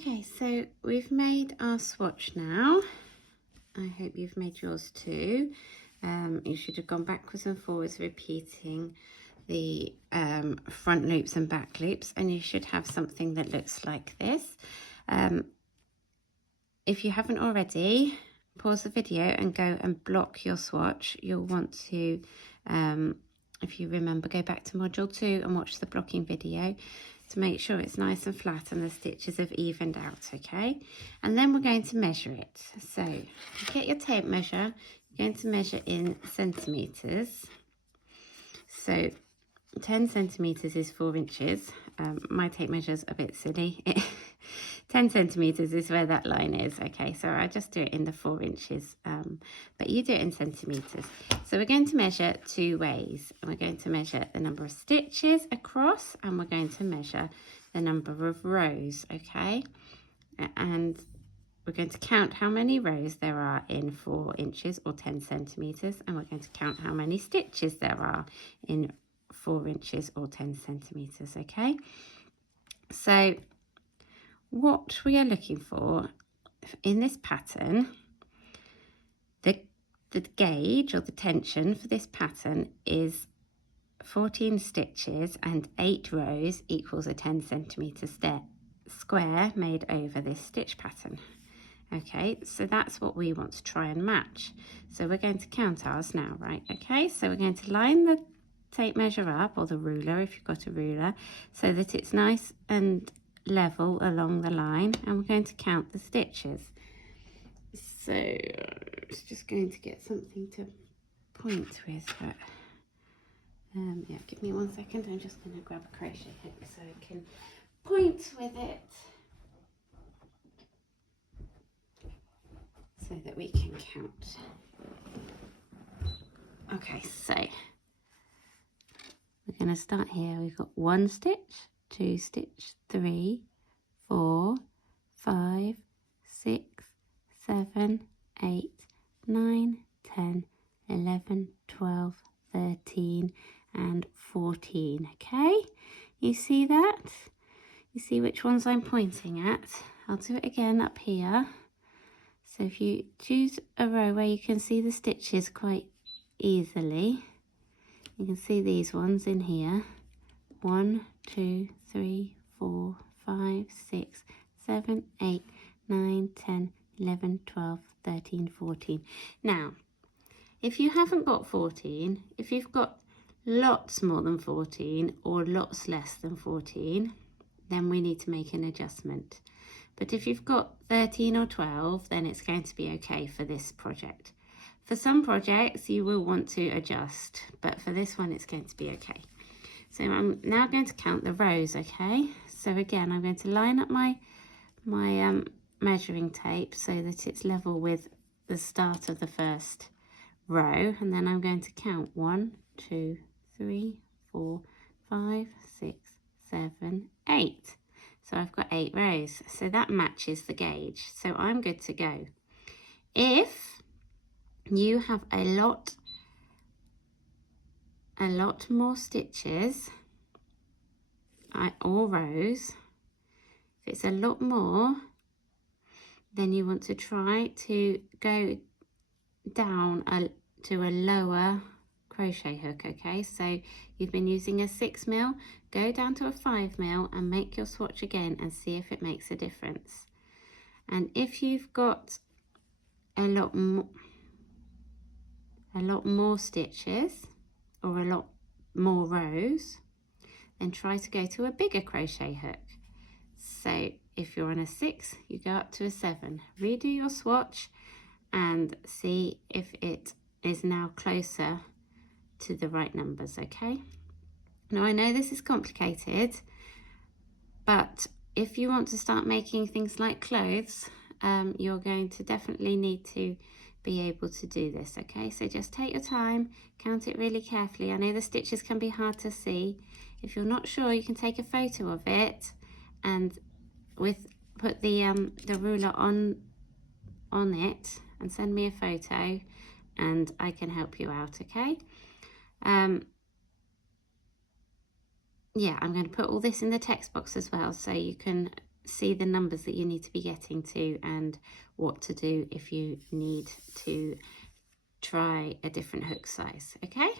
Okay, so we've made our swatch now. I hope you've made yours too. You should have gone backwards and forwards, repeating the front loops and back loops, and you should have something that looks like this. If you haven't already, pause the video and go and block your swatch. You'll want to, if you remember, go back to module 2 and watch the blocking video to make sure it's nice and flat and the stitches have evened out, okay? And then we're going to measure it. So get your tape measure. You're going to measure in centimetres. So 10 centimetres is 4 inches. My tape measure's a bit silly. 10 centimetres is where that line is. Okay, so I just do it in the 4 inches, but you do it in centimetres. So we're going to measure 2 ways. We're going to measure the number of stitches across, and we're going to measure the number of rows, okay? And we're going to count how many rows there are in 4 inches or 10 centimetres, and we're going to count how many stitches there are in 4 inches or 10 centimetres, okay? So what we are looking for in this pattern, the gauge or the tension for this pattern is 14 stitches and 8 rows equals a 10 centimetre square made over this stitch pattern. Okay, so that's what we want to try and match. So we're going to count ours now, right? Okay, so we're going to line the tape measure up, or the ruler if you've got a ruler, so that it's nice and level along the line, and we're going to count the stitches. So it's just going to get something to point with, but yeah, give me 1 second. I'm just going to grab a crochet hook so I can point with it, so that we can count. Okay, so we're going to start here. We've got 1 stitch, 2 stitch, 3, 4, 5, 6, 7, 8, 9, 10, 11, 12, 13 and 14. Okay, you see that? You see which ones I'm pointing at? I'll do it again up here. So if you choose a row where you can see the stitches quite easily, you can see these ones in here. 1, 2, 3, 4, 5, 6, 7, 8, 9, 10, 11, 12, 13, 14. Now, if you haven't got 14, if you've got lots more than 14 or lots less than 14, then we need to make an adjustment. But if you've got 13 or 12, then it's going to be okay for this project. For some projects, you will want to adjust, but for this one, it's going to be okay. So I'm now going to count the rows, okay? So again, I'm going to line up my measuring tape so that it's level with the start of the first row, and then I'm going to count 1, 2, 3, 4, 5, 6, 7, 8. So I've got 8 rows, so that matches the gauge. So I'm good to go. If you have a lot more stitches or rows, if it's a lot more, then you want to try to go down to a lower crochet hook, okay? So you've been using a 6mm, go down to a 5mm and make your swatch again and see if it makes a difference. And if you've got a lot more stitches or a lot more rows, then try to go to a bigger crochet hook. So if you're on a 6, you go up to a 7. Redo your swatch and see if it is now closer to the right numbers, okay? Now I know this is complicated, but if you want to start making things like clothes, you're going to definitely need to be able to do this, okay? So just take your time, count it really carefully. I know the stitches can be hard to see. If you're not sure, you can take a photo of it and put the ruler on it and send me a photo and I can help you out, okay? Yeah, I'm going to put all this in the text box as well so you can see the numbers that you need to be getting to and what to do if you need to try a different hook size, okay?